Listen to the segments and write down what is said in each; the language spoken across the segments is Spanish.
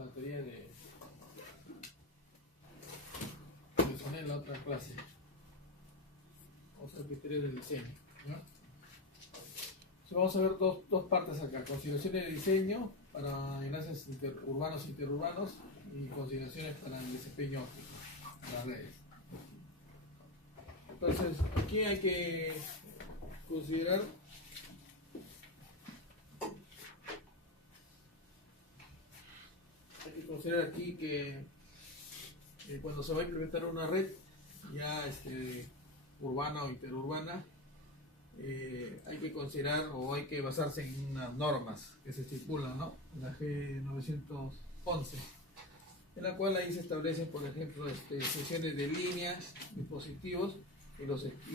la teoría de mencioné en la otra clase. Vamos a ver criterios del diseño, ¿no? Entonces vamos a ver dos partes acá: consideraciones de diseño para enlaces urbanos e interurbanos y consideraciones para el desempeño óptico de las redes. Entonces aquí hay que considerar aquí que cuando se va a implementar una red ya urbana o interurbana, hay que considerar o hay que basarse en unas normas que se estipulan, ¿no? La G911, en la cual ahí se establecen, por ejemplo, sesiones de líneas, dispositivos y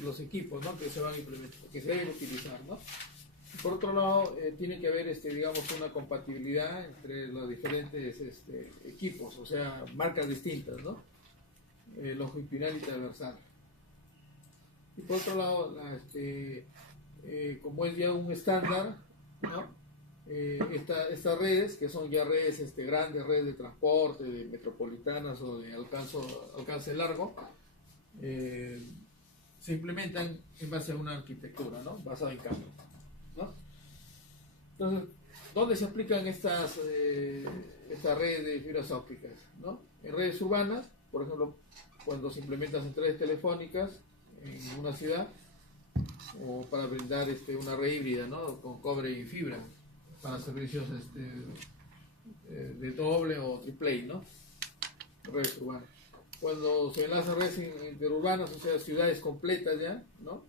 los equipos, ¿no?, que se van a implementar, que se deben utilizar, ¿no? Por otro lado, tiene que haber, digamos, una compatibilidad entre los diferentes equipos, o sea, marcas distintas, ¿no? Longitudinal y transversal. Y por otro lado, como es ya un estándar, ¿no? Estas redes, que son ya redes grandes, redes de transporte, de metropolitanas o de alcance largo, se implementan en base a una arquitectura, ¿no?, basada en campos, ¿no? Entonces, ¿dónde se aplican estas redes de fibras ópticas, ¿no? En redes urbanas, por ejemplo, cuando se implementan centrales telefónicas en una ciudad, o para brindar una red híbrida, ¿no?, con cobre y fibra para servicios de doble o triple, ¿no?, redes urbanas. Cuando se enlazan redes interurbanas, o sea, ciudades completas ya, ¿no?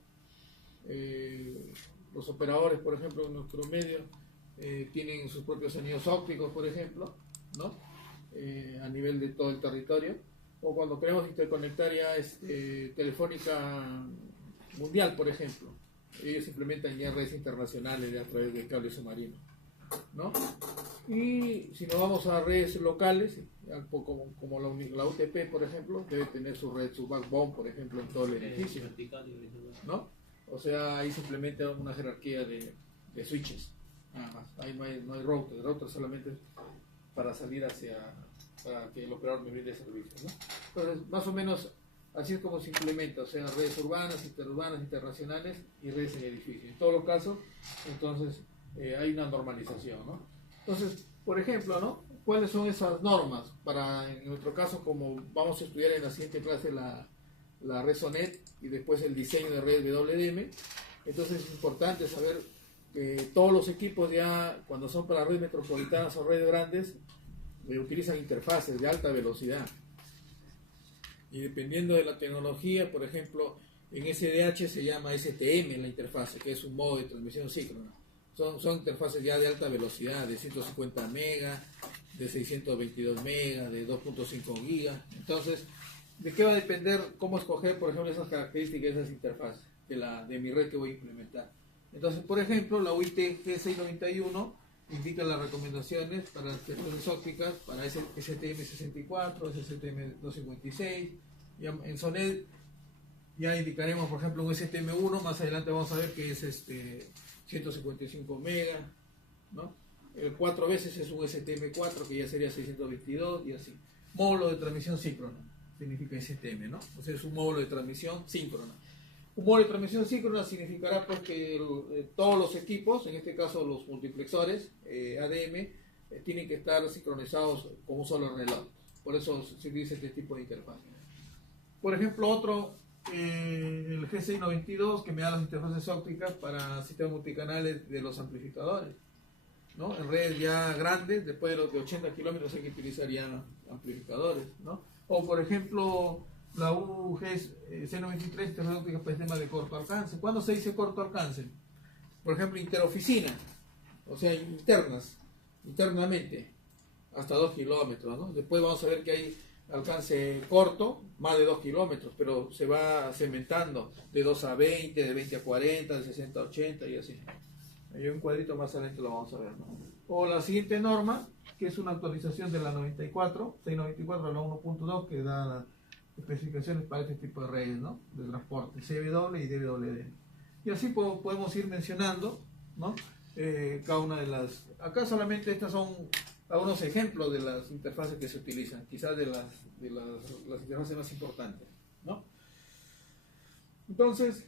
Los operadores, por ejemplo, en nuestro medio tienen sus propios anillos ópticos, por ejemplo, ¿no? A nivel de todo el territorio. O cuando queremos interconectar ya telefónica mundial, por ejemplo, ellos implementan ya redes internacionales a través de cable submarino, ¿no? Y si nos vamos a redes locales, como la UTP, por ejemplo, debe tener su red, su backbone, por ejemplo, en todo el edificio, ¿no? O sea, ahí se implementa una jerarquía de switches, nada más. Ahí no hay router. El router solamente para salir para que el operador me brinde servicios, ¿no? Entonces, más o menos así es como se implementa, o sea, redes urbanas, interurbanas, internacionales y redes en edificios. En todos los casos, entonces, hay una normalización, ¿no? Entonces, por ejemplo, ¿no?, ¿cuáles son esas normas? En nuestro caso, como vamos a estudiar en la siguiente clase la red SONET y después el diseño de red WDM, entonces es importante saber que todos los equipos ya, cuando son para redes metropolitanas o redes grandes, utilizan interfaces de alta velocidad. Y dependiendo de la tecnología, por ejemplo, en SDH se llama STM la interfase, que es un modo de transmisión síncrona. Son interfaces ya de alta velocidad, de 150 megas, de 622 megas, de 2.5 gigas. Entonces, ¿de qué va a depender cómo escoger, por ejemplo, esas características de esas interfaces de mi red que voy a implementar? Entonces, por ejemplo, la UIT G691 indica las recomendaciones para las sesiones ópticas para STM64, STM256. En SONET ya indicaremos, por ejemplo, un STM1. Más adelante vamos a ver que es 155 megas, ¿no? 4 veces es un STM4, que ya sería 622, y así. Módulo de transmisión síncrona significa STM, ¿no? O sea, es un módulo de transmisión síncrona. Un módulo de transmisión síncrona significará pues que todos los equipos, en este caso los multiplexores ADM, tienen que estar sincronizados con un solo reloj. Por eso se utiliza este tipo de interfaz. Por ejemplo, otro, el G692, que me da las interfaces ópticas para sistemas multicanales de los amplificadores, ¿no? En redes ya grandes, después de los de 80 kilómetros, hay que utilizar ya amplificadores, ¿no? O por ejemplo, la UG-C93, interfaces ópticas para sistemas de corto alcance. ¿Cuándo se dice corto alcance? Por ejemplo, interoficina, o sea, internamente, hasta 2 kilómetros, ¿no? Después vamos a ver que hay alcance corto, más de 2 kilómetros, pero se va segmentando de 2 a 20, de 20 a 40, de 60 a 80 y así. Hay un cuadrito más adelante, lo vamos a ver, ¿no? O la siguiente norma, que es una actualización de la 694 a la 1.2, que da las especificaciones para este tipo de redes, ¿no?, de transporte, CW y DWDM. Y así podemos ir mencionando, ¿no?, cada una de las... Acá solamente estas son algunos ejemplos de las interfaces que se utilizan, quizás de las interfaces más importantes, ¿no? Entonces,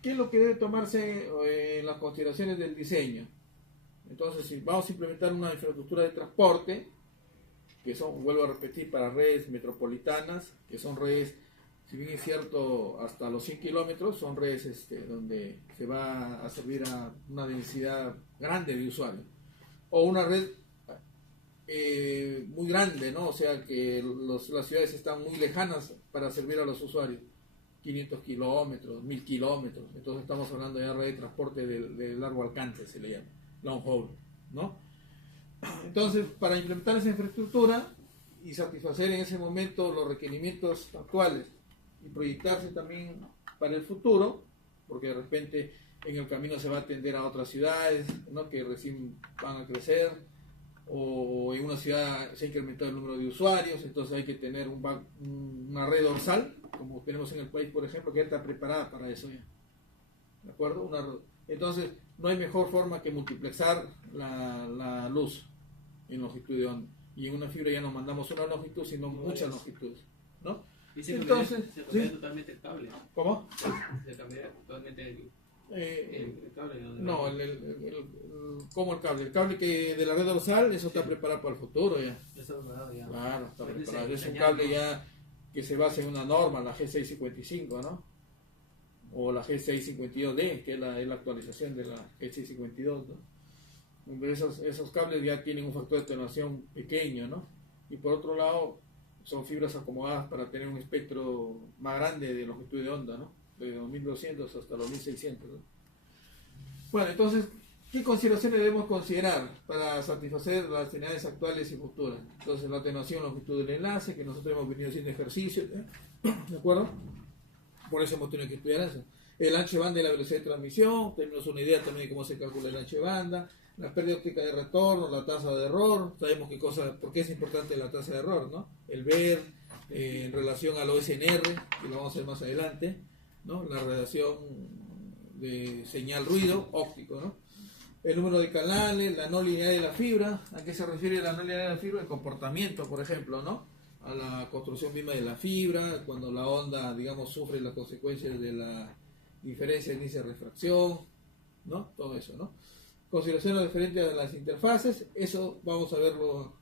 ¿qué es lo que debe tomarse en las consideraciones del diseño? Entonces, si vamos a implementar una infraestructura de transporte, que son, vuelvo a repetir, para redes metropolitanas, que son redes, si bien es cierto, hasta los 100 kilómetros, son redes donde se va a servir a una densidad grande de usuarios. O una red muy grande, ¿no? O sea, que las ciudades están muy lejanas para servir a los usuarios. 500 kilómetros, 1000 kilómetros. Entonces estamos hablando de red de transporte de largo alcance, se le llama, long haul, ¿no? Entonces, para implementar esa infraestructura y satisfacer en ese momento los requerimientos actuales y proyectarse también para el futuro, porque de repente en el camino se va a atender a otras ciudades, ¿no? Que recién van a crecer, o en una ciudad se ha incrementado el número de usuarios, entonces hay que tener una red dorsal, como tenemos en el país, por ejemplo, que ya está preparada para eso ya. ¿De acuerdo? Entonces, no hay mejor forma que multiplexar la luz en longitud de onda. Y en una fibra ya no mandamos una longitud, sino muchas longitudes, ¿no? Entonces, se cambia totalmente el cable. ¿Cómo? Se cambia totalmente el cable. No, ¿cómo el cable? El cable que de la red dorsal, eso está preparado para el futuro ya. Eso ya. Claro, está preparado. Es un cable ya que se basa en una norma, la G655, ¿no? O la G652D, que es la actualización de la G652, ¿no? Donde esos cables ya tienen un factor de atenuación pequeño, ¿no? Y por otro lado, son fibras acomodadas para tener un espectro más grande de longitud de onda, ¿no? De 2200 hasta los 1600, ¿no? Bueno, entonces, ¿qué consideraciones debemos considerar para satisfacer las necesidades actuales y futuras? Entonces, la atenuación, longitud del enlace, que nosotros hemos venido haciendo ejercicio, ¿de acuerdo? Por eso hemos tenido que estudiar eso. El ancho de banda y la velocidad de transmisión, tenemos una idea también de cómo se calcula el ancho de banda, la pérdida óptica de retorno, la tasa de error, sabemos por qué es importante la tasa de error, ¿no? El ver en relación al OSNR, que lo vamos a ver más adelante, ¿no? La relación de señal ruido óptico, ¿no? El número de canales, la no linealidad de la fibra. ¿A qué se refiere la no linealidad de la fibra? El comportamiento, por ejemplo, ¿no? A la construcción misma de la fibra, cuando la onda, digamos, sufre las consecuencias de la diferencia de índice de refracción, ¿no? Todo eso, ¿no? Consideraciones referentes a las interfaces, eso vamos a verlo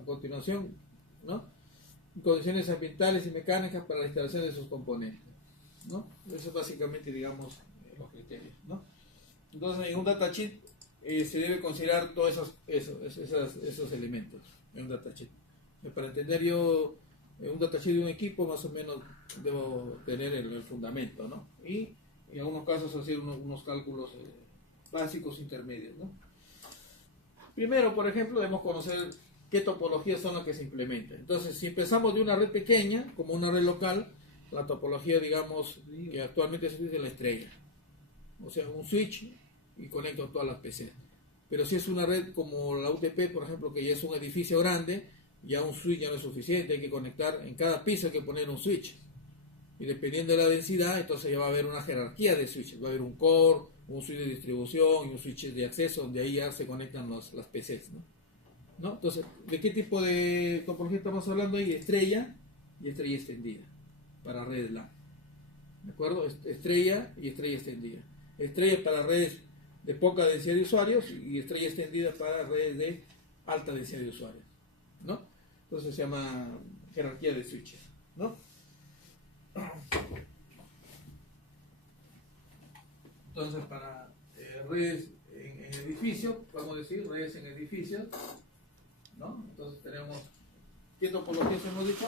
a continuación, ¿no? Condiciones ambientales y mecánicas para la instalación de sus componentes, ¿no? Eso es básicamente, digamos, los criterios, ¿no? Entonces, en un datasheet se debe considerar todos esos elementos en un datasheet. Para entender yo un datasheet de un equipo, más o menos debo tener el fundamento, ¿no? Y en algunos casos hacer unos cálculos básicos intermedios, ¿no? Primero, por ejemplo, debemos conocer qué topologías son las que se implementan. Entonces, si empezamos de una red pequeña, como una red local, la topología, digamos, que actualmente se utiliza es la estrella. O sea, un switch y conecto todas las PCs. Pero si es una red como la UTP, por ejemplo, que ya es un edificio grande, ya un switch ya no es suficiente, hay que conectar, en cada piso hay que poner un switch. Y dependiendo de la densidad, entonces ya va a haber una jerarquía de switches. Va a haber un core, un switch de distribución y un switch de acceso, donde ahí ya se conectan las PCs, ¿no? Entonces, ¿de qué tipo de topología estamos hablando ahí? Estrella y estrella extendida para redes LAN. ¿De acuerdo? Estrella y estrella extendida. Estrella para redes de poca densidad de usuarios y estrella extendida para redes de alta densidad de usuarios, ¿no? Entonces se llama jerarquía de switches, ¿no? Entonces, para redes en edificios, podemos decir redes en edificios, ¿no? Entonces tenemos, ¿qué topologías hemos dicho?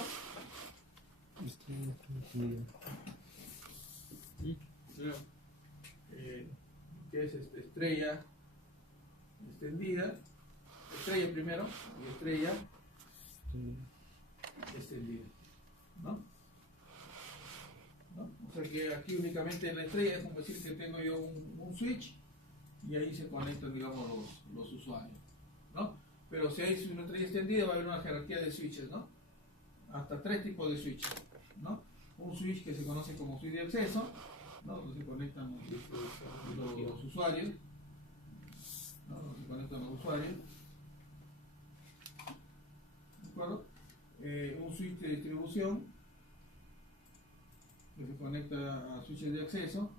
¿Qué es estrella extendida? Estrella primero y estrella extendida, ¿no? O sea que aquí únicamente en la estrella es como decir que tengo yo un switch y ahí se conectan, digamos, los usuarios, ¿no? Pero si hay una estrella extendida va a haber una jerarquía de switches, ¿no? Hasta 3 tipos de switches, ¿no? Un switch que se conoce como switch de acceso, ¿no? Donde se conectan los usuarios, ¿no? Donde se conectan los usuarios. acuerdo? Un switch de distribución que se conecta a switches de acceso.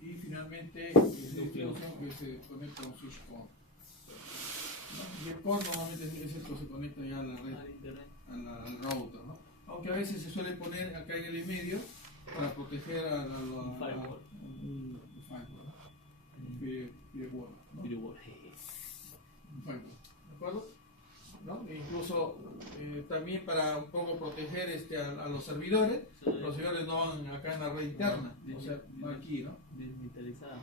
Y finalmente distribución que se conecta a un switch core. ¿No? Y el core normalmente es el que se conecta ya a la red, al router, ¿no? Aunque a veces se suele poner acá en el medio para proteger a un firewall, un firewall, ¿no? Un firewall, ¿de acuerdo? ¿No? E incluso también para un poco proteger a los servidores, los servidores no van acá en la red interna, o sea, van aquí, ¿no? Desmilitarizada.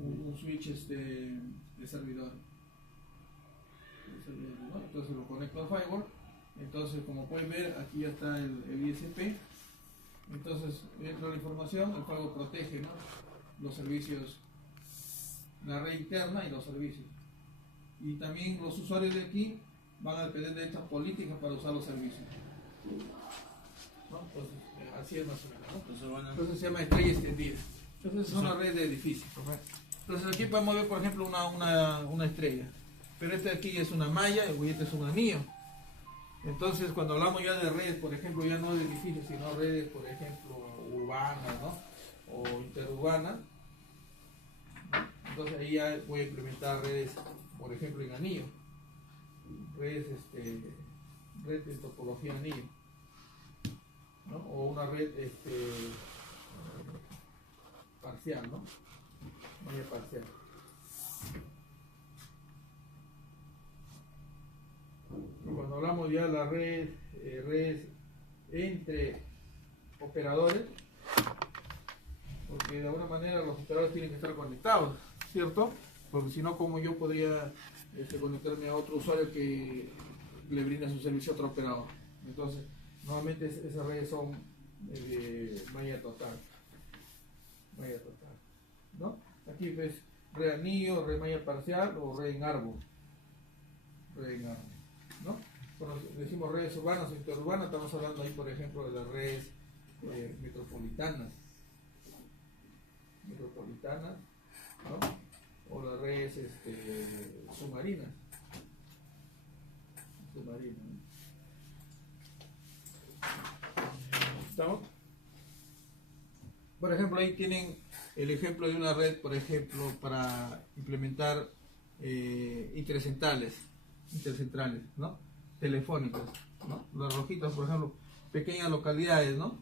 Un switch de servidores. ¿No? Entonces lo conecto al firewall. Entonces, como pueden ver, aquí ya está el ISP. Entonces, entra la información, el firewall protege, ¿no? Los servicios, la red interna y los servicios. Y también los usuarios de aquí van a depender de estas políticas para usar los servicios. ¿No? Entonces, así es más o menos, ¿no? Entonces se llama estrella extendida. Entonces es una red de edificios. Entonces aquí podemos ver, por ejemplo, una estrella. Pero este de aquí es una malla y este es un anillo. Entonces cuando hablamos ya de redes, por ejemplo, ya no de edificios, sino redes, por ejemplo, urbanas, ¿no? O interurbanas, ¿no? Entonces ahí ya voy a implementar redes, por ejemplo, en anillo. Redes, red de topología anillo, ¿no? O una red parcial, ¿no? Malla parcial. Y cuando hablamos ya de la red, redes entre operadores, porque de alguna manera los operadores tienen que estar conectados, ¿cierto? Porque si no, ¿cómo yo podría conectarme a otro usuario que le brinda su servicio a otro operador? Entonces, normalmente esas redes son de malla total. Malla total, ¿no? Aquí ves red anillo, red malla parcial o red en árbol. Red en árbol, ¿no? Cuando decimos redes urbanas o interurbanas, estamos hablando ahí, por ejemplo, de las redes metropolitanas. Metropolitanas, ¿no? O las redes submarinas. Submarinas, ¿no? ¿Estamos? Por ejemplo, ahí tienen el ejemplo de una red, por ejemplo, para implementar intercentrales, ¿no? Telefónicas, ¿no? Las rojitas, por ejemplo, pequeñas localidades, ¿no?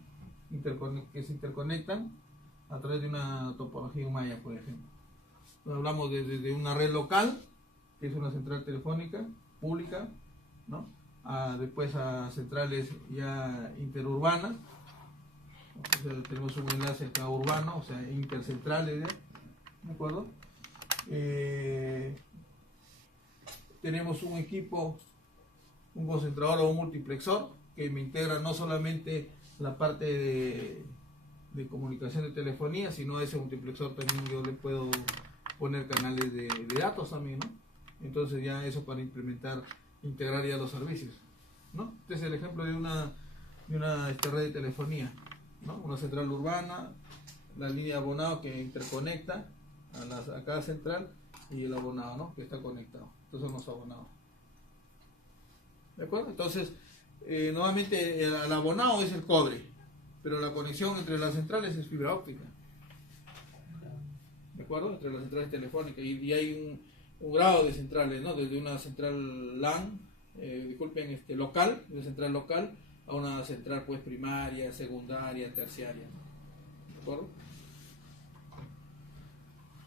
Que se interconectan a través de una topología malla, por ejemplo. Entonces, hablamos de una red local, que es una central telefónica pública, ¿no? Después a centrales ya interurbanas. O sea, tenemos un enlace acá urbano, o sea, intercentrales, ¿de acuerdo? Tenemos un equipo, un concentrador o un multiplexor que me integra no solamente la parte de comunicación de telefonía, sino a ese multiplexor también yo le puedo poner canales de datos también, ¿no? Entonces ya eso para integrar ya los servicios, ¿no? Este es el ejemplo de una red de telefonía, ¿no? Una central urbana, la línea de abonado que interconecta a cada central y el abonado, ¿no? Que está conectado. Estos son los abonados. ¿De acuerdo? Entonces, nuevamente el abonado es el cobre, pero la conexión entre las centrales es fibra óptica. ¿De acuerdo? Entre las centrales telefónicas. Y hay un grado de centrales, ¿no? Desde una central LAN, local, de central local, a una central pues primaria, secundaria, terciaria. ¿De acuerdo?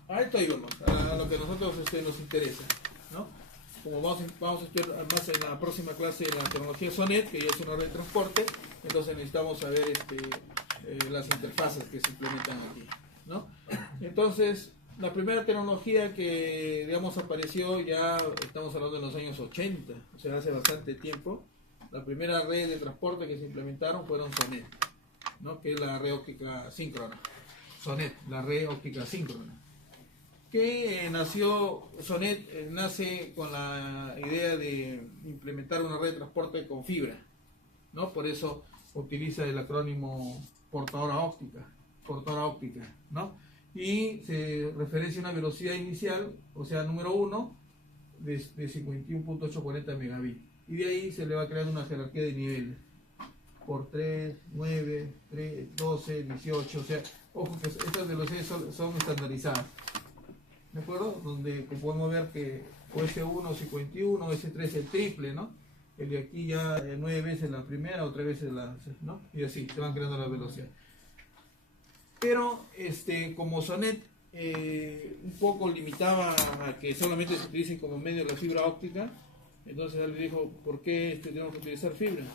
A esto íbamos, a lo que a nosotros nos interesa, ¿no? Como vamos a estudiar más en la próxima clase la tecnología SONET, que ya es una red de transporte, entonces necesitamos saber las interfaces que se implementan aquí, ¿no? Entonces, la primera tecnología que, digamos, apareció ya, estamos hablando de los años 80, o sea, hace bastante tiempo. La primera red de transporte que se implementaron fueron SONET, ¿no? Que es la red óptica síncrona. SONET, la red óptica síncrona. Que SONET nace con la idea de implementar una red de transporte con fibra, ¿no? Por eso utiliza el acrónimo portadora óptica, ¿no? y se referencia a una velocidad inicial, o sea, número 1, de 51.840 megabits. Y de ahí se le va creando una jerarquía de niveles. Por 3, 9, 3, 12, 18, o sea, ojo que estas velocidades son estandarizadas. ¿De acuerdo? Donde como podemos ver que OS1 51, OS3 el triple, ¿no? El de aquí ya 9 veces la primera o 3 veces la, ¿no? Y así se van creando las velocidades. Pero como Sonet un poco limitaba a que solamente se utilice como medio la fibra óptica, entonces él dijo, ¿por qué tenemos que utilizar fibra?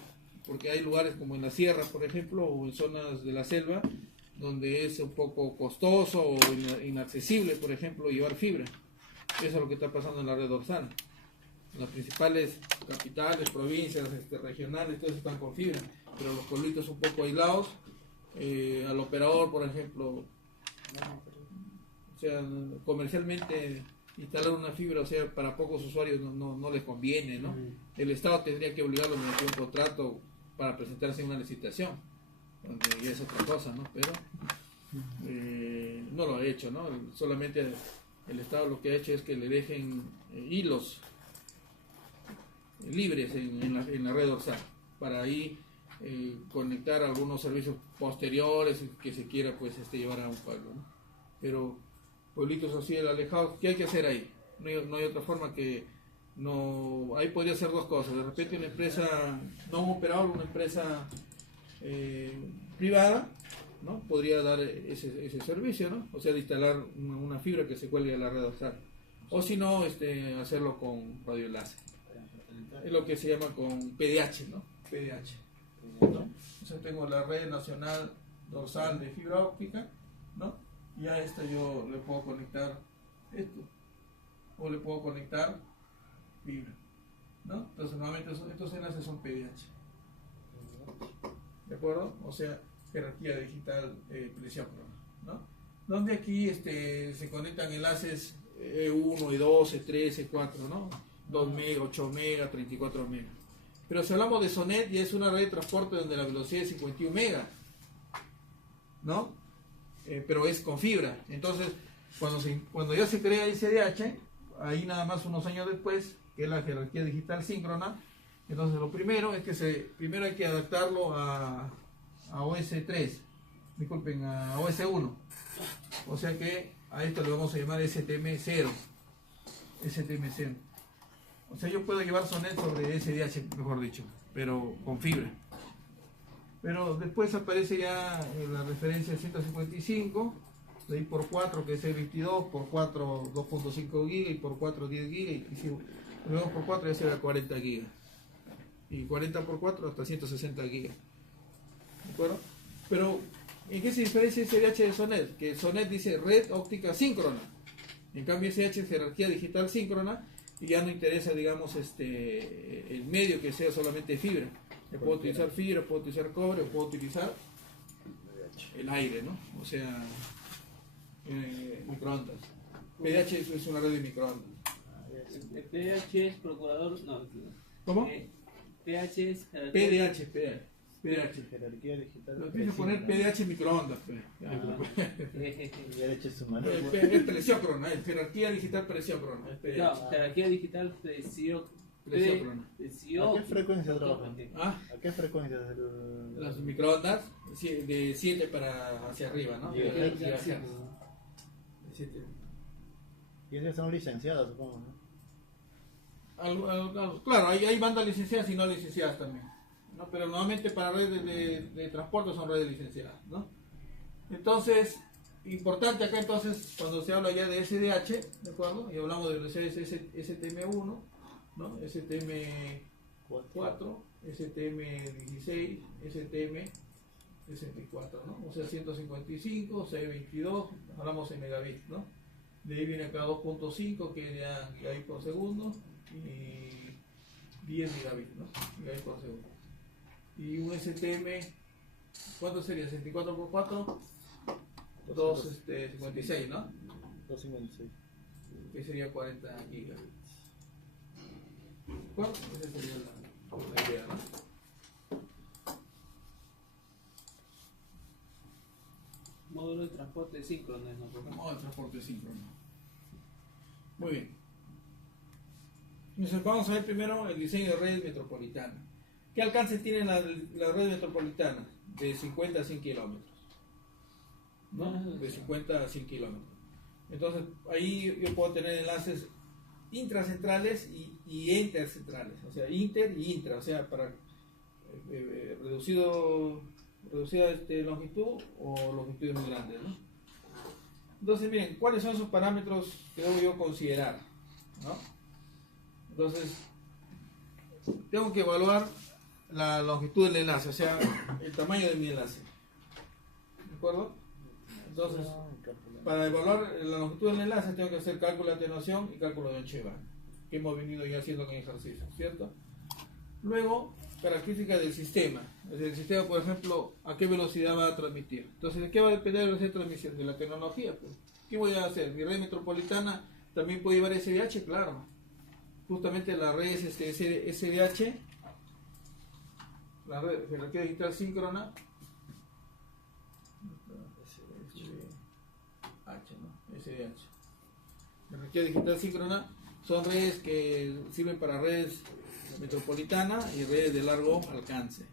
Porque hay lugares como en la sierra, por ejemplo, o en zonas de la selva, donde es un poco costoso o inaccesible, por ejemplo, llevar fibra. Eso es lo que está pasando en la red dorsal. Las principales capitales, provincias, regionales, todos están con fibra, pero los pueblitos un poco aislados, al operador, por ejemplo, o sea, comercialmente instalar una fibra, o sea, para pocos usuarios no les conviene, ¿no? El Estado tendría que obligarlo mediante un contrato para presentarse en una licitación, donde ya es otra cosa, ¿no? Pero no lo ha hecho, ¿no? Solamente el Estado lo que ha hecho es que le dejen hilos libres en la red dorsal, para ahí conectar algunos servicios posteriores que se quiera pues llevar a un pueblo, ¿no? Pero pueblitos así alejados, ¿qué hay que hacer ahí? No hay otra forma que no. Ahí podría ser dos cosas. De repente una empresa, no un operador, una empresa privada, ¿no? Podría dar ese servicio, ¿no? O sea, de instalar una fibra que se cuelgue a la red dorsal. O si no, hacerlo con radioenlace. Es lo que se llama con PDH, ¿no? PDH, ¿no? O sea, tengo la red nacional dorsal de fibra óptica, ¿no? Y a esta yo le puedo conectar esto, o le puedo conectar fibra, ¿no? Entonces normalmente estos enlaces son PDH, ¿de acuerdo? O sea, jerarquía digital presióncrona, ¿no? Donde aquí se conectan enlaces E1, E2, E3, E4, ¿no? 2 mega, 8 mega, 34 mega. Pero si hablamos de Sonet, ya es una red de transporte donde la velocidad es 51 mega, ¿no? Pero es con fibra. Entonces, cuando ya se crea SDH, ahí nada más unos años después, que es la jerarquía digital síncrona, entonces lo primero es que primero hay que adaptarlo a OS3, disculpen, a OS1. O sea que a esto le vamos a llamar STM0. STM0. O sea, yo puedo llevar Sonet sobre SDH, mejor dicho, pero con fibra. Pero después aparece ya la referencia 155, de ahí por 4 que es el 22, por 4 2.5 GB y por 4 10 GB, y si lo vemos por 4 ya será 40 GB. Y 40 por 4 hasta 160 GB. ¿De acuerdo? Pero, ¿en qué se diferencia SDH de Sonet? Que Sonet dice red óptica síncrona. En cambio SDH es jerarquía digital síncrona, y ya no interesa, digamos, el medio que sea solamente fibra. Puedo utilizar fibra, puedo utilizar cobre, o puedo utilizar el aire, ¿no? O sea, microondas. PDH es una red de microondas. El PDH es procurador, no. ¿Cómo? PDH es PDH. Jerarquía digital. Lo tienes que poner PDH microondas. Derechos humanos. Es presióncrona, es jerarquía digital presióncrona. No, jerarquía digital presióncrona. ¿A qué frecuencia trabajan? ¿Ah? ¿A qué frecuencia? Las microondas de 7 para hacia arriba, ¿no? Gigahertz. Y esas son licenciadas, supongo, ¿no? Claro, hay bandas licenciadas y no licenciadas también, ¿no? Pero normalmente para redes de transporte son redes licenciadas, ¿no? Entonces, importante acá entonces, cuando se habla ya de SDH, ¿de acuerdo? Y hablamos de velocidades STM1, ¿no? STM4, STM16, STM64, ¿no? O sea, 155, C22, hablamos en megabits, ¿no? De ahí viene acá 2.5, que ya hay por segundo, y 10 megabits, ¿no? Megabits por segundo. Y un STM, ¿cuánto sería? 64 por 4, 256, ¿no? 256. Que sería 40 gigabits. Bueno, esa sería la idea, ¿no? módulo de transporte síncrono, ¿no? Modo de transporte síncrono. Muy bien. Entonces vamos a ver primero el diseño de redes metropolitanas. ¿Qué alcance tiene la red metropolitana? De 50 a 100 kilómetros. ¿No? De 50 a 100 kilómetros. Entonces ahí yo puedo tener enlaces intracentrales y intercentrales. O sea, inter y intra. O sea, para reducida longitud o longitudes muy grandes, ¿no? Entonces, miren, ¿cuáles son esos parámetros que debo yo considerar? ¿No? Entonces, tengo que evaluar la longitud del enlace, o sea, el tamaño de mi enlace. ¿De acuerdo? Entonces, para evaluar la longitud del enlace tengo que hacer cálculo de atenuación y cálculo de ancho de banda, que hemos venido ya haciendo en ejercicio, ¿cierto? Luego, características del sistema. El sistema, por ejemplo, a qué velocidad va a transmitir. Entonces, ¿de qué va a depender la velocidad de transmisión? De la tecnología. Pues. ¿Qué voy a hacer? ¿Mi red metropolitana también puede llevar SDH? Claro. Justamente la red es SDH, la red jerarquía digital síncrona, SDH. Jerarquía digital síncrona son redes que sirven para redes metropolitana y redes de largo alcance.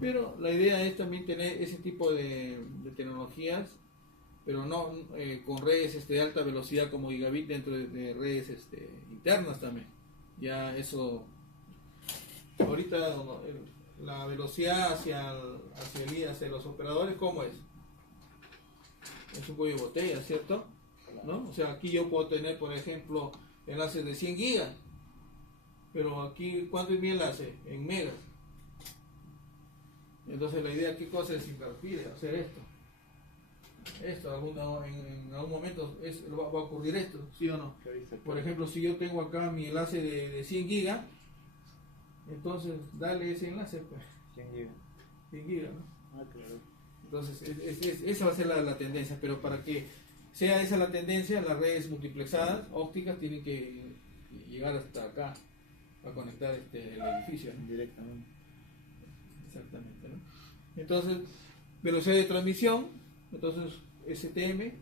Pero la idea es también tener ese tipo de tecnologías, pero no con redes de alta velocidad como gigabit dentro de redes internas también. Ya eso, ahorita la velocidad hacia los operadores, ¿cómo es? Es un cuello de botella, ¿cierto? ¿No? O sea, aquí yo puedo tener, por ejemplo, enlaces de 100 gigas. Pero aquí, ¿cuánto es mi enlace? En megas. Entonces la idea, ¿qué cosa es invertir? Hacer esto. En algún momento va a ocurrir esto, ¿sí o no? Por ejemplo, si yo tengo acá mi enlace de 100 gigas, entonces dale ese enlace, pues. 100 gigas. 100 gigas, ¿no? Ah, claro. Entonces, esa va a ser la tendencia, pero para que sea esa la tendencia, las redes multiplexadas, ópticas, tienen que llegar hasta acá, para conectar el edificio, ¿no? Directamente. Exactamente, ¿no? Entonces, velocidad de transmisión, entonces STM,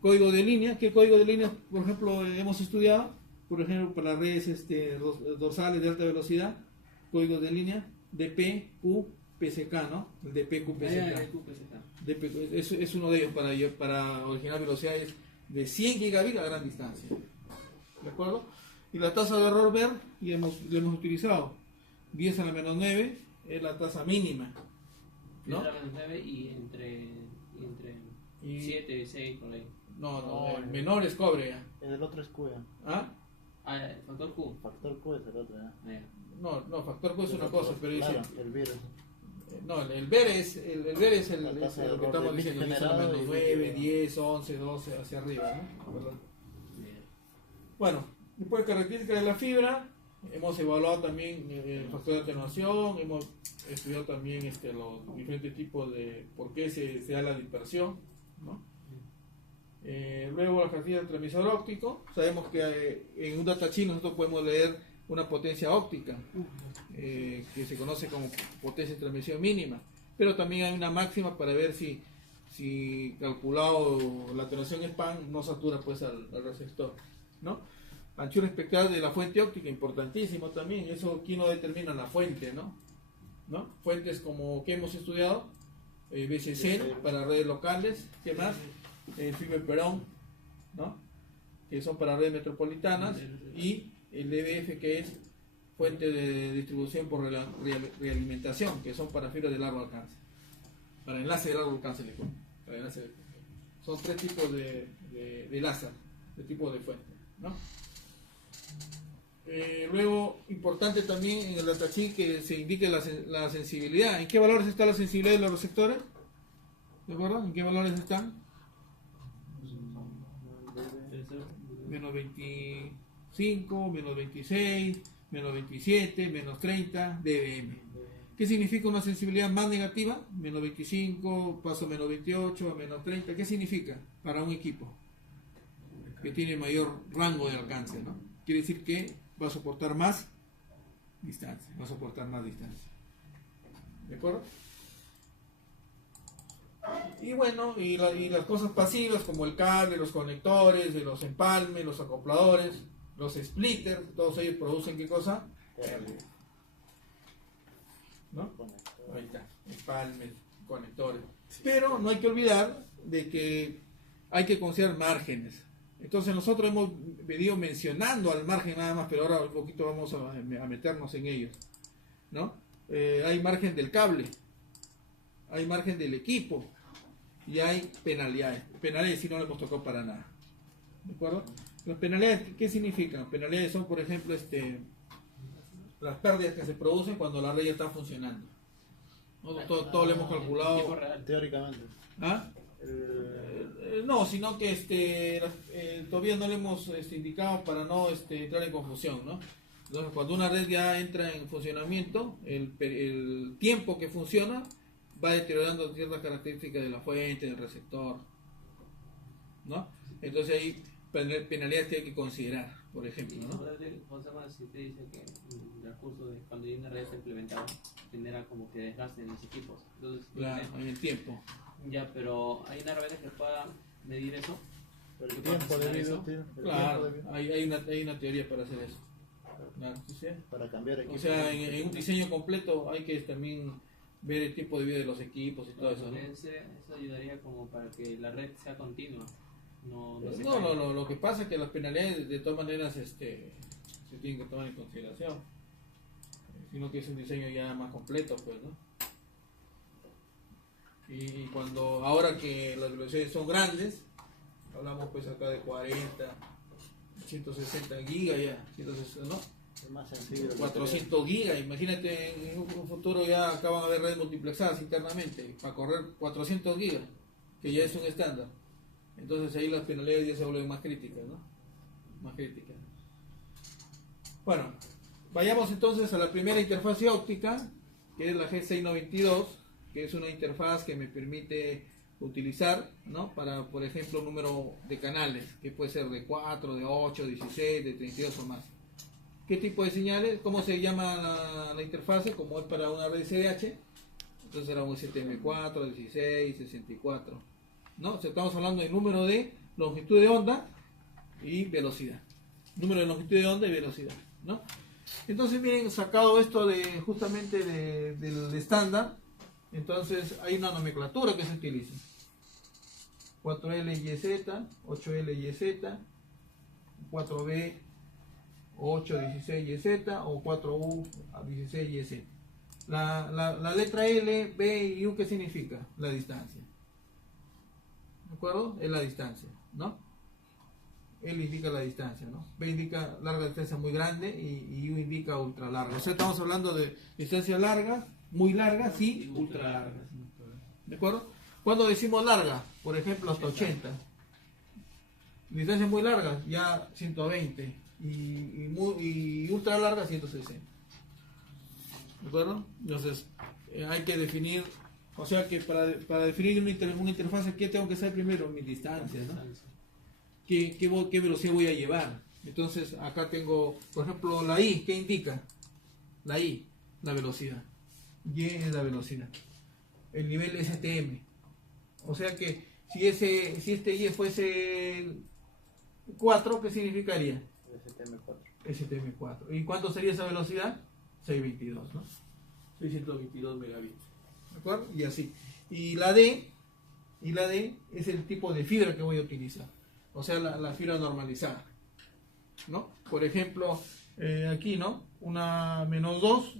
código de línea. ¿Qué código de línea, por ejemplo, hemos estudiado? Por ejemplo, para las redes dorsales de alta velocidad, código de línea DPQPSK, ¿no? El DPQPSK. Es uno de ellos para originar velocidades de 100 gigabits a gran distancia. ¿De acuerdo? Y la tasa de error ver, ya lo hemos utilizado. 10 a la menos 9 es la tasa mínima, ¿no? 10 a la menos 9 y entre 7 y 6 por ahí. No, el menor es cobre ya. El otro es Q. ¿Ah? Factor Q. Factor Q es el otro, ¿eh? No, factor Q es una cosa, pero claro, dice... el virus. No, el ver es el lo que estamos diciendo, 10 a la menos 9, generado 10, 11, 12, hacia arriba, ¿no? ¿Verdad? Bueno, después características de la fibra, hemos evaluado también el factor de atenuación, hemos estudiado también los diferentes tipos de por qué se da la dispersión, ¿no? Luego la característica del transmisor óptico, sabemos que en un datasheet nosotros podemos leer una potencia óptica, que se conoce como potencia de transmisión mínima, pero también hay una máxima para ver si calculado la atenuación span no satura pues al receptor, ¿no? Anchura espectral de la fuente óptica, importantísimo también. Eso, ¿quién no determina la fuente, no? Fuentes como que hemos estudiado, BCC para redes locales, ¿qué más? Fiber Perón, ¿no? Que son para redes metropolitanas, y el EDF, que es fuente de distribución por realimentación, que son para fibras de largo alcance, para enlace de largo alcance, son tres tipos de láser, de tipo de fuente, ¿no? Luego, importante también en el datasheet que se indique la sensibilidad. ¿En qué valores está la sensibilidad de los receptores? ¿De acuerdo? ¿En qué valores están? Menos 25, menos 26, menos 27, menos 30 dBm. ¿Qué significa una sensibilidad más negativa? Menos 25, paso a menos 28, a menos 30. ¿Qué significa para un equipo que tiene mayor rango de alcance, ¿no? Quiere decir que va a soportar más distancia, ¿De acuerdo? Y bueno, y las cosas pasivas como el cable, los conectores, los empalmes, los acopladores, los splitters, todos ellos producen ¿qué cosa? ¿No? Ahí está, empalmes, conectores. Pero no hay que olvidar de que hay que considerar márgenes. Entonces nosotros hemos venido mencionando al margen nada más, pero ahora un poquito vamos a meternos en ellos, ¿no? Hay margen del cable, hay margen del equipo y hay penalidades. Penalidades sí no le hemos tocado para nada, ¿de acuerdo? Las penalidades, ¿qué significan? Las penalidades son, por ejemplo, las pérdidas que se producen cuando la red ya está funcionando. ¿No? Todo lo hemos calculado. Teóricamente. ¿Ah? No, sino que todavía no le hemos indicado para no entrar en confusión, ¿no? Entonces, cuando una red ya entra en funcionamiento, el tiempo que funciona va deteriorando ciertas características de la fuente, del receptor, ¿no? Entonces hay penalidades que hay que considerar, por ejemplo, ¿no? José, si te dice que en el curso de cuando hay una red implementada genera como que desgaste en los equipos. Entonces, claro, en el tiempo. Ya, pero hay una herramienta que pueda medir eso. El tiempo debido. Claro, hay una teoría para hacer eso. Claro, ¿sí? Para cambiar equipo. O sea, en un diseño completo hay que también ver el tiempo de vida de los equipos y todo eso, ¿no? Eso ayudaría como para que la red sea continua. No, lo que pasa es que las penalidades de todas maneras se tienen que tomar en consideración, sino que es un diseño ya más completo, pues, ¿no? Y ahora que las velocidades son grandes, hablamos pues acá de 40, 160 gigas ya, 160, ¿no? Es más sencillo. 400 gigas, imagínate en un futuro ya acá van a haber redes multiplexadas internamente para correr 400 gigas, que ya es un estándar. Entonces ahí las penalidades ya se vuelven más críticas, ¿no? Más críticas. Bueno, vayamos entonces a la primera interfaz óptica, que es la G692, que es una interfaz que me permite utilizar, ¿no? Para, por ejemplo, número de canales, que puede ser de 4, de 8, 16, de 32 o más. ¿Qué tipo de señales? ¿Cómo se llama la interfaz? Como es para una red SDH, entonces era un STM4, 16, 64, ¿no? O sea, estamos hablando de número de longitud de onda y velocidad. Número de longitud de onda y velocidad, ¿no? Entonces, miren, sacado esto justamente del estándar, entonces hay una nomenclatura que se utiliza. 4LYZ, 8LYZ, 4B, 816YZ o 4U16YZ. La letra L, B y U, ¿qué significa? La distancia. ¿De acuerdo? Es la distancia, ¿no? L indica la distancia, ¿no? B indica larga distancia muy grande y U indica ultra larga. O sea, estamos hablando de distancias largas, muy largas y ultra largas. ¿De acuerdo? Cuando decimos larga, por ejemplo, hasta 80. Distancias muy largas, ya 120. Y ultra larga, 160. ¿De acuerdo? Entonces, hay que definir, o sea que para definir una interfaz, ¿qué tengo que saber primero? Mi distancia, ¿no? ¿Qué velocidad voy a llevar? Entonces, acá tengo, por ejemplo, la I, ¿qué indica? La I, la velocidad. Y es la velocidad. El nivel STM. O sea que si este Y fuese 4, ¿qué significaría? STM4. ¿Y cuánto sería esa velocidad? 622, ¿no? 622 megabits. ¿De acuerdo? Y así. Y la D es el tipo de fibra que voy a utilizar. O sea, la fibra normalizada, ¿no? Por ejemplo, aquí, ¿no? Una menos 2,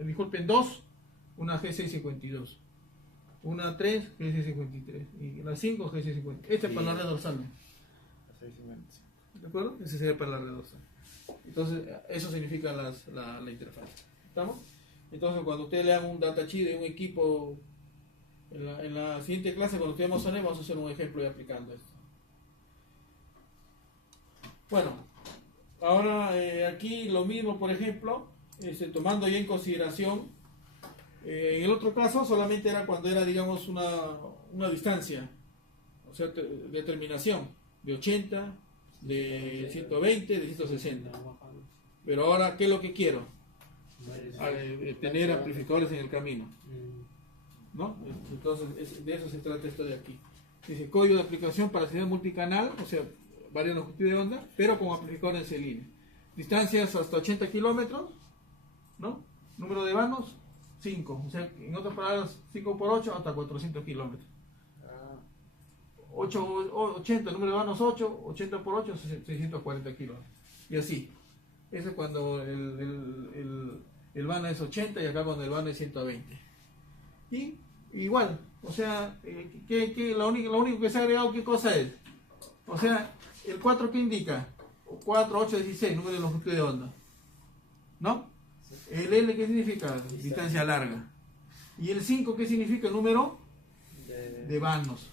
disculpen, 2, una G652. Una 3, G653. Y la 5, G650. Esta es para la red dorsal, ¿no? ¿De acuerdo? Ese sería para la red dorsal. Entonces, eso significa la interfaz. ¿Estamos? Entonces, cuando ustedes le hagan un datasheet de un equipo, en la siguiente clase, cuando estemos en él, vamos a hacer un ejemplo y aplicando esto. Bueno, ahora aquí lo mismo, por ejemplo, tomando ya en consideración, en el otro caso solamente era cuando era, digamos, una distancia, o sea, determinación de 80, de 120, de 160. Pero ahora, ¿qué es lo que quiero? Tener amplificadores en el camino. ¿no? Entonces, de eso se trata esto de aquí. Dice, código de aplicación para señal multicanal, o sea, varía la longitud de onda, pero con amplificador en C-línea. Distancias hasta 80 kilómetros, ¿no? Número de vanos, 5. O sea, en otras palabras, 5 por 8 hasta 400 kilómetros. 80, número de vanos 8, 80 por 8, 640 kilómetros. Y así. Eso es cuando el vano es 80 y acá cuando el vano es 120. Y igual, o sea, lo único que se ha agregado, ¿qué cosa es? O sea, el 4 ¿qué indica? 4, 8, 16, número de longitud de onda. ¿No? El L ¿qué significa? Distancia larga. Y el 5 ¿qué significa? El número de vanos.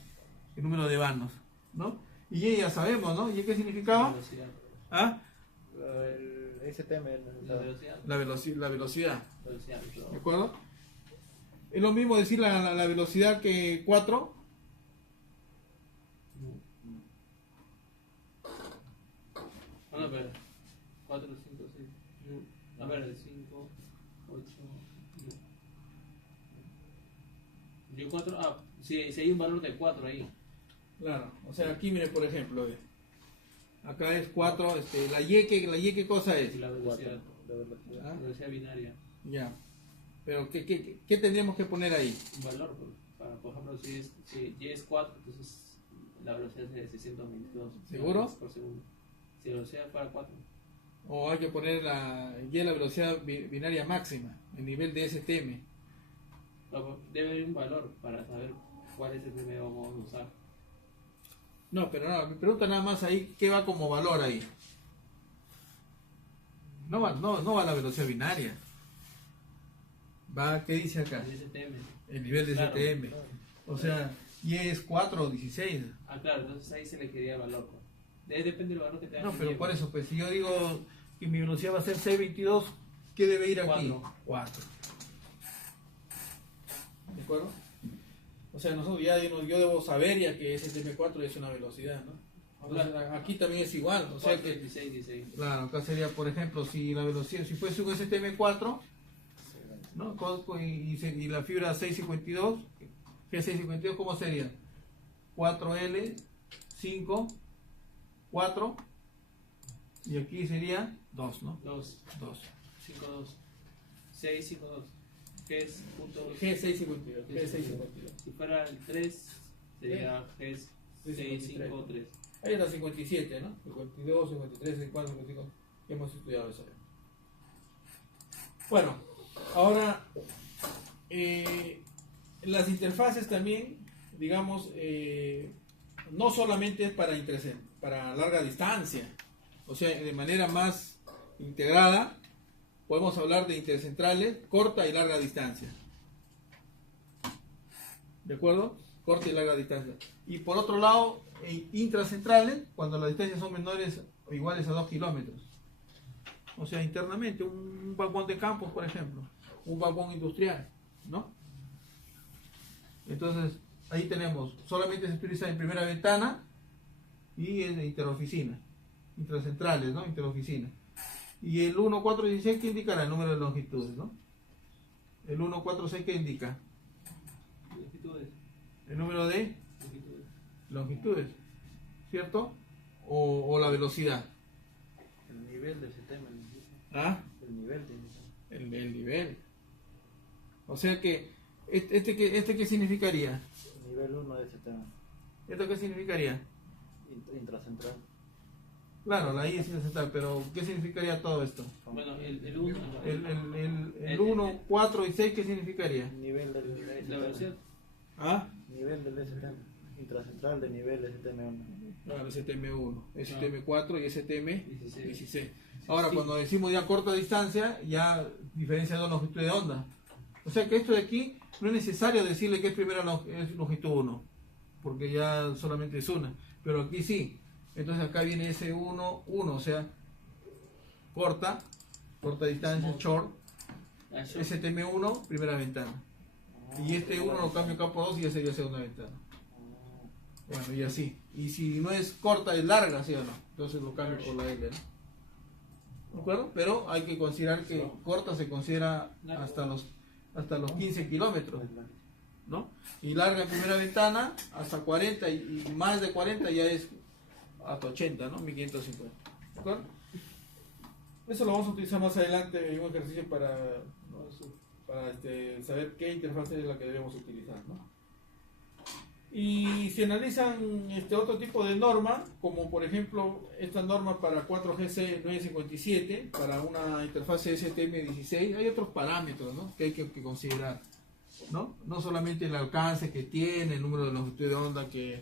El número de vanos, ¿no? Y ya sabemos, ¿no? ¿Y qué significaba? Velocidad. ¿Ah? El STM. La velocidad. La velocidad. Velocidad. ¿De acuerdo? Es lo mismo decir la velocidad que 4. Bueno, pero 4, 5, 6. A ver, 5, 8. Yo 4. Ah, si hay un valor de 4 ahí. Claro, o sea, aquí mire, por ejemplo, acá es 4, la Y ¿qué cosa es? La velocidad. ¿Ah? La velocidad binaria. Ya. Pero ¿qué tendríamos que poner ahí? Un valor, por ejemplo, si Y es 4, entonces la velocidad es de 622 ¿Seguro? metros por segundo. Si la velocidad fuera 4. O hay que poner la velocidad binaria máxima, el nivel de STM. Debe haber un valor para saber cuál es el que vamos a usar. No, pero no, me pregunta nada más ahí, ¿qué va como valor ahí? No va la velocidad binaria. Va, ¿qué dice acá? El STM. El nivel de Claro, STM. claro. O sea, y es 4 o 16. Ah, claro, entonces ahí se le quería valor. Pues. Depende del valor que te No, pero por eso, pues si yo digo que mi velocidad va a ser 622, ¿qué debe ir aquí? 4. ¿De acuerdo? O sea, nosotros yo debo saber ya que STM4 es una velocidad, ¿no? Entonces, aquí también es igual, o sea que 16, 16. claro, acá sería, por ejemplo, si la velocidad, si fuese un STM4, ¿no? Y la fibra 652, G652, ¿cómo sería? 4L, 5, 4, y aquí sería 2, ¿no? 2, 2. 5, 2, 6, 5, 2. ¿Qué es punto? G652. Si fuera el 3, sería G 6, 5, 3. Ahí está 57, ¿no? 52, 53, 54, 55. Hemos estudiado eso. Bueno, ahora las interfaces también, digamos, no solamente es para larga distancia, o sea, de manera más integrada, podemos hablar de intercentrales, corta y larga distancia. ¿De acuerdo? Corta y larga distancia. Y por otro lado, intracentrales, cuando las distancias son menores o iguales a 2 kilómetros. O sea, internamente, un vagón de campos, por ejemplo, un vagón industrial, ¿no? Entonces, ahí tenemos, solamente se utiliza en primera ventana y en interoficina, intracentrales, ¿no? Interoficina. Y el 1, 4, 16, ¿qué indicará? El número de longitudes, ¿no? El 1, 4, 6, ¿qué indica? Longitudes. El número de Longitudes. longitudes, ¿cierto? O la velocidad. El nivel de STM. ¿Ah? El nivel de El nivel. O sea que, ¿este qué significaría? nivel 1 de STM. ¿Esto qué significaría? Intracentral. Claro, la I es intracentral, pero ¿qué significaría todo esto? Bueno, el 1. El 1, 4 y 6, ¿qué significaría? Nivel del La velocidad. ¿Ah? Nivel del STM. Intracentral de nivel STM1. Claro, STM1, STM4 y STM16. 16. Ahora, Sí. cuando decimos ya corta distancia, ya diferencia de longitud de onda. O sea que esto de aquí no es necesario decirle que es primera es longitud 1, porque ya solamente es una. Pero aquí sí. Entonces acá viene S1, 1, o sea, corta distancia, short, STM1, primera ventana. Y este 1 lo cambio acá por 2 y ya sería segunda ventana. Bueno, y así. Y si no es corta, es larga, ¿sí o no? Entonces lo cambio por la L, ¿no? ¿De acuerdo? Pero hay que considerar que corta se considera hasta los 15 kilómetros. ¿no? Y larga en primera ventana hasta 40 y más de 40 ya es hasta 80, ¿no? 1550. ¿De acuerdo? Eso lo vamos a utilizar más adelante en un ejercicio para, ¿no? Para saber qué interfaz es la que debemos utilizar, ¿no? Y si analizan otro tipo de norma, como por ejemplo esta norma para 4GC 957, para una interfaz STM16, hay otros parámetros, ¿no? Que hay que considerar, ¿no? No solamente el alcance que tiene, el número de longitud de onda que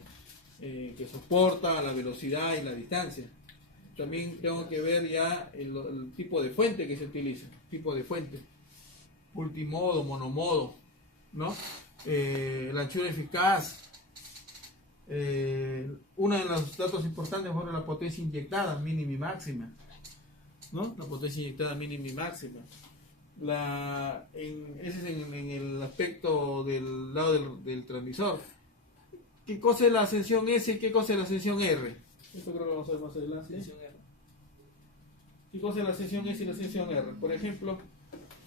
soporta, la velocidad y la distancia. También tengo que ver ya el tipo de fuente que se utiliza, tipo de fuente, multimodo, monomodo, ¿no? La anchura eficaz. Uno de los datos importantes fue la potencia inyectada mínima y máxima, ¿no? La potencia inyectada mínima y máxima. Ese es en el aspecto del lado del transmisor. ¿Qué cosa es la ascensión S y qué cosa es la ascensión R? Esto creo que lo vamos a ver más adelante. ¿Qué cosa es la ascensión S y la ascensión R? Por ejemplo,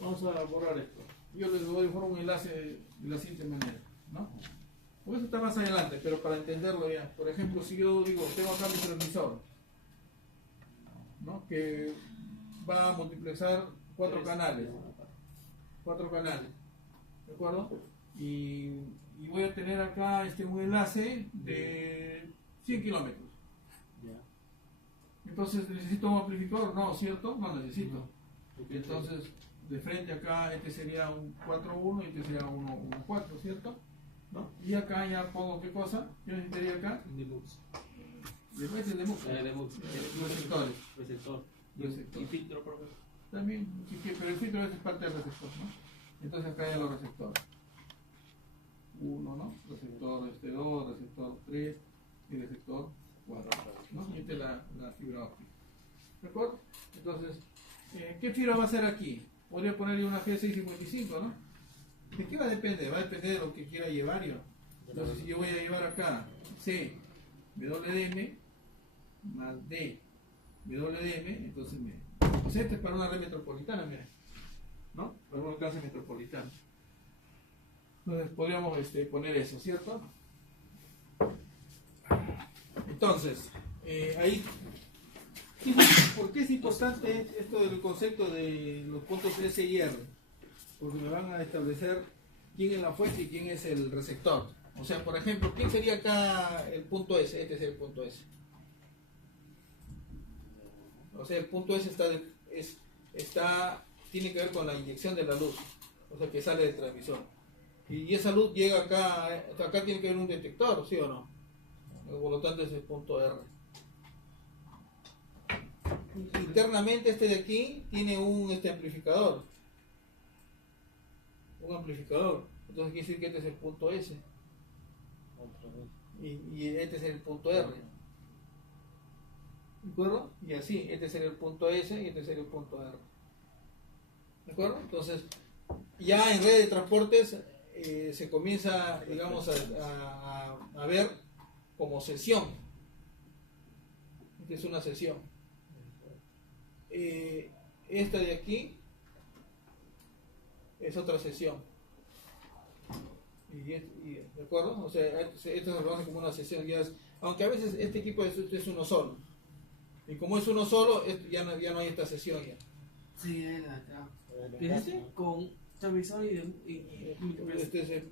vamos a borrar esto. Yo les voy a dibujar un enlace de la siguiente manera, ¿no? Pues eso está más adelante, pero para entenderlo ya. Por ejemplo, si yo digo, tengo acá mi transmisor, ¿no? Que va a multiplexar 4 canales. 4 canales. ¿De acuerdo? Y voy a tener acá un enlace de 100 kilómetros. Entonces, ¿necesito un amplificador? No, ¿cierto? No necesito. Entonces, de frente acá, este sería un 4.1 y este sería un 1.4, ¿cierto? ¿No? Y acá ya pongo, ¿qué cosa? ¿Qué necesitaría acá? Demux. Receptores. Receptor. Receptor. Y filtro, por favor. También, sí, pero el filtro es parte del receptor, ¿no? Entonces acá hay los receptores. 1, ¿no? Receptor 2, receptor 3 y receptor 4, ¿no? Y esta es la fibra óptica. ¿De acuerdo? Entonces, ¿qué fibra va a ser aquí? Podría ponerle una G655, ¿no? ¿De qué va a depender? Va a depender de lo que quiera llevar yo. Entonces, si yo voy a llevar acá C, WDM, más D, WDM, entonces pues este es para una red metropolitana, miren, ¿no? Para una clase metropolitana. Entonces, podríamos poner eso, ¿cierto? Entonces, ahí, ¿por qué es importante esto del concepto de los puntos S y R? Porque me van a establecer quién es la fuente y quién es el receptor. O sea, por ejemplo, ¿quién sería acá el punto S? Este es el punto S. O sea, el punto S tiene que ver con la inyección de la luz, o sea, que sale del transmisor. Y esa luz llega acá tiene que haber un detector, ¿sí o no? Por lo tanto es el punto R. Internamente este de aquí tiene un amplificador. Un amplificador. Entonces quiere decir que este es el punto S. Y este es el punto R. ¿De acuerdo? Y así, este sería el punto S y este sería el punto R. ¿De acuerdo? Entonces, ya en red de transportes se comienza, digamos, a ver como sesión. Esta es una sesión. Esta de aquí es otra sesión. ¿De acuerdo? O sea, esto se reconoce como una sesión. Aunque a veces este equipo es uno solo. Y como es uno solo, ya no hay esta sesión ya. Sí, es la acá. Fíjense con transmisor Este es el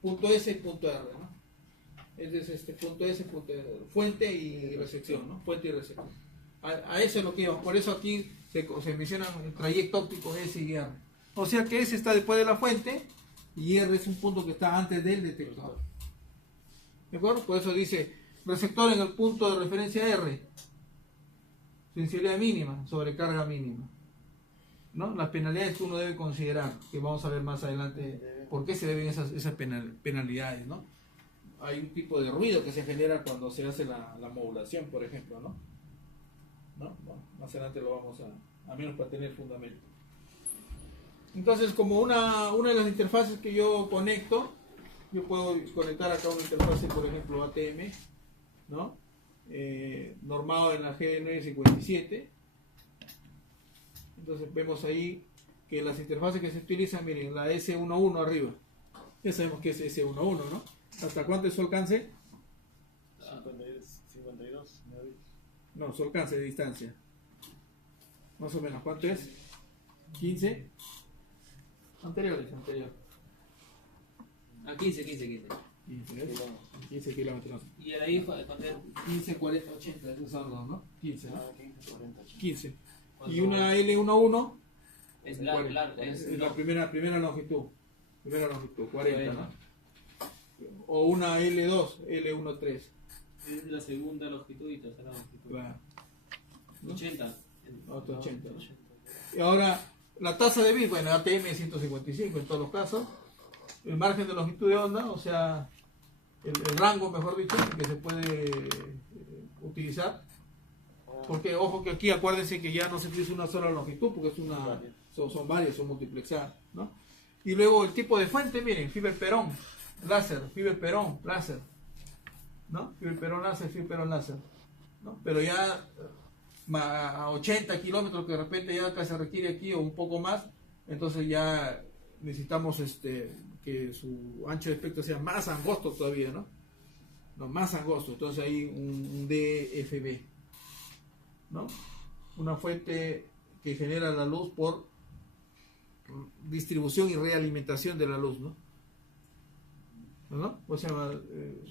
punto S y punto R, ¿no? Este es punto S, punto R, fuente y recepción, ¿no? Fuente y recepción. A eso es lo que íbamos. Por eso aquí se menciona el trayecto óptico S y R. O sea que S está después de la fuente y R es un punto que está antes del detector. ¿De acuerdo? Por eso dice receptor en el punto de referencia R. Sensibilidad mínima, sobrecarga mínima. ¿No? Las penalidades que uno debe considerar, que vamos a ver más adelante por qué se deben esas penalidades, ¿no? Hay un tipo de ruido que se genera cuando se hace la modulación, por ejemplo, ¿no? Bueno, más adelante lo vamos a menos para tener fundamento. Entonces, como una de las interfaces que yo conecto, yo puedo conectar acá una interfaz, por ejemplo, ATM, ¿no? Normado en la G957. Entonces vemos ahí que las interfaces que se utilizan, miren, la S11 arriba. Ya sabemos que es S11, ¿no? ¿Hasta cuánto es su alcance? 52 megabits. No, su alcance de distancia. Más o menos, ¿cuánto es? 15. Anterior. Ah, 15. 15, ¿ves? 15 kilómetros. Y el ahí fue cuando 15, 40, 80, esos son los, ¿no? 15, ¿no? 15, 40, 80. 15. cuando Y una L11 es es la primera longitud. 40, ¿no? O una L2, L13. es la segunda longitud y tercera longitud. Claro. 80. Otro 80, ¿no? Y ahora, la tasa de bit, bueno, ATM es 155 en todos los casos. El margen de longitud de onda, o sea, el rango, mejor dicho, que se puede utilizar. Porque, ojo que aquí acuérdense que ya no se utiliza una sola longitud, porque es son varias, son multiplexadas, ¿no? Y luego el tipo de fuente, miren, Fiber-Perón, láser, ¿no? Fiber-Perón láser, ¿no? Pero ya a 80 kilómetros que de repente ya acá se requiere aquí o un poco más, entonces ya necesitamos que su ancho de espectro sea más angosto todavía, ¿no? No, más angosto, entonces hay un DFB, ¿no? Una fuente que genera la luz por distribución y realimentación de la luz, ¿no? ¿No? ¿Cómo se llama?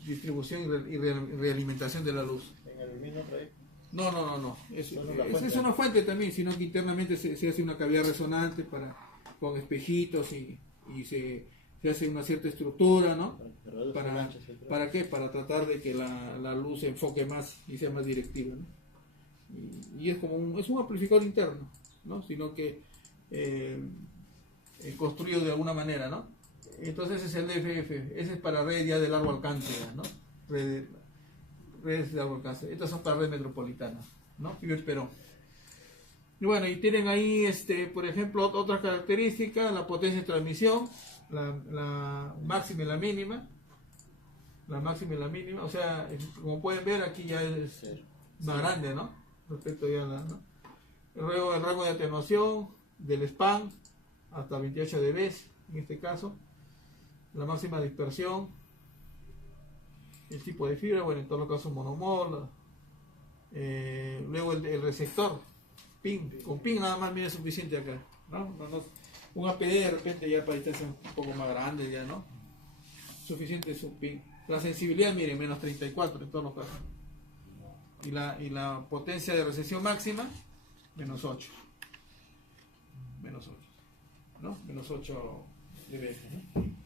Distribución y realimentación de la luz. ¿En aluminio trae? No. Es fuente. es una fuente también, sino que internamente se hace una cavidad resonante con espejitos y se hace una cierta estructura, ¿no? ¿Para qué? Para tratar de que la luz se enfoque más y sea más directiva, ¿no? Y es como es un amplificador interno, ¿no? Sino que construido de alguna manera, ¿no? Entonces ese es el DFF, ese es para redes ya de largo alcance, ¿no? Redes de largo alcance. Estas son para red metropolitana, ¿no? Fiber-Perón. Y bueno, y tienen ahí, por ejemplo, otras características, la potencia de transmisión, la máxima y la mínima. O sea, como pueden ver, aquí ya es más grande, ¿no? Respecto ya a ¿no? El rango de atenuación del span hasta 28 dB en este caso, la máxima dispersión, el tipo de fibra, bueno, en todos los casos monomol, luego el receptor, PIN, con PIN nada más mira es suficiente acá, ¿no? Un APD de repente ya para distancias un poco más grandes ya, ¿no? Suficiente es un PIN. La sensibilidad, miren, menos 34 en todos los casos. Y la potencia de recepción máxima, menos 8, ¿no? Menos 8 dB, ¿no?